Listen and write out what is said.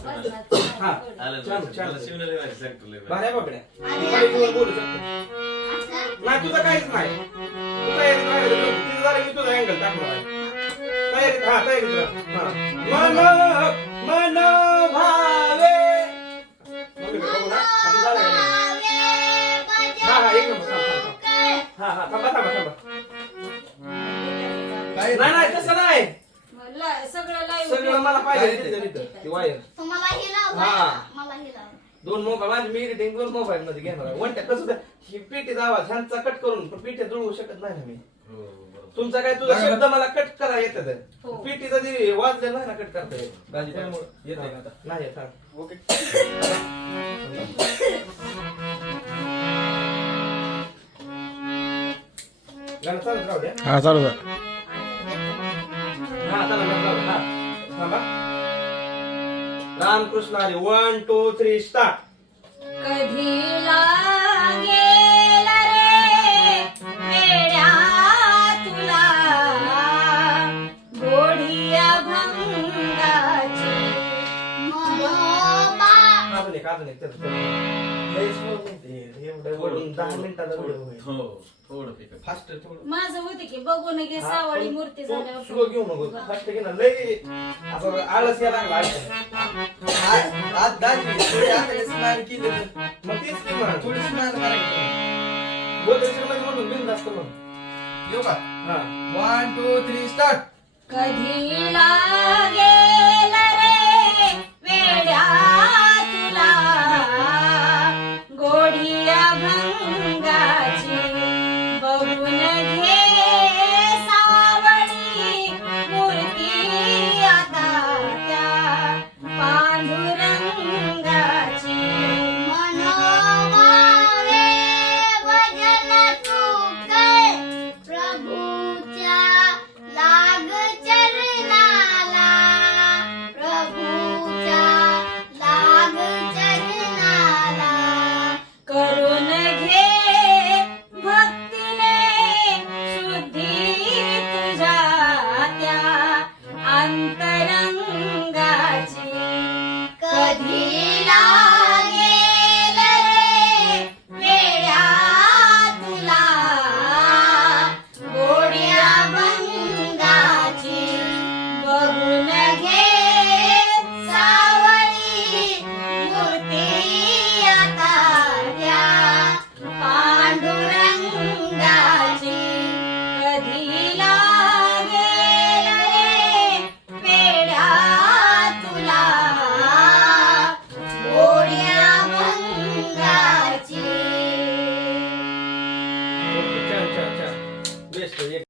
हा आलं छान लक्षात. छान मला लय भारी. भाऱ्या बाबड्या बोलू शकतो नाही तुझं काहीच नाही तू तयारीत राहिलं तर तिथं झालं की तुझा अँगल टाकणार आहे तयारीत हा तयारीत हा. मन मन भावे बघू ना झालं का नाही? हा हा एक नंबर थांब थांब थांब. हा हा थांबा थांबा थांबा काय नाही नाही तसं नाही सगळं लाईव्ह सगळं मला पाहिजे तिथं तिथं ती वायर हे लाव हा. मला हे लाव. दोन मोबाईल माझी मी एडिटिंग दोन मोबाईल मध्ये घेणार आहे. वनट्या कसं होतं, ही पेटीचा आवाज ह्यांचा कट करून पण पेटी जुळवू शकत नाही ना मी. हो, बरोबर. तुमचा काय तुझा शब्द मला कट करा येतात हो. पेटीचा जे वाजलेला नाही ना कट करता येत गाजी त्यामुळं- येत नाही आता? नाही येत हा. ओके. गाणं चालत राहू द्या. हा चालू द्या. हा चला गाणं Ramkrishna Hari one two three start कधी लागेल रे वेड्या तुला? गोढिया भंगाची. मनोबा अजून एक अजून एक. चल, चल. लय slow म्हणते. एवढं वळून दहा मिनिटाचा व्हिडिओ होईल हो थोडं फिकट. फास्ट थोडं. माझं होते की बघून घे सावळी मूर्ती झाल्यावर घेऊ नको. फास्ट घे ना लय असं आळस यायला लागला. ऐकून. आज आज दाजी थोडी हाताने स्माइल केली. तर मग तेच की म्हणा थोडी स्माइल करायची. बोलतो मध्ये म्हणून बिनधास्त म्हणून येऊ का? हा. वन टू थ्री स्टार्ट कधी लागेल? വണങ്ങും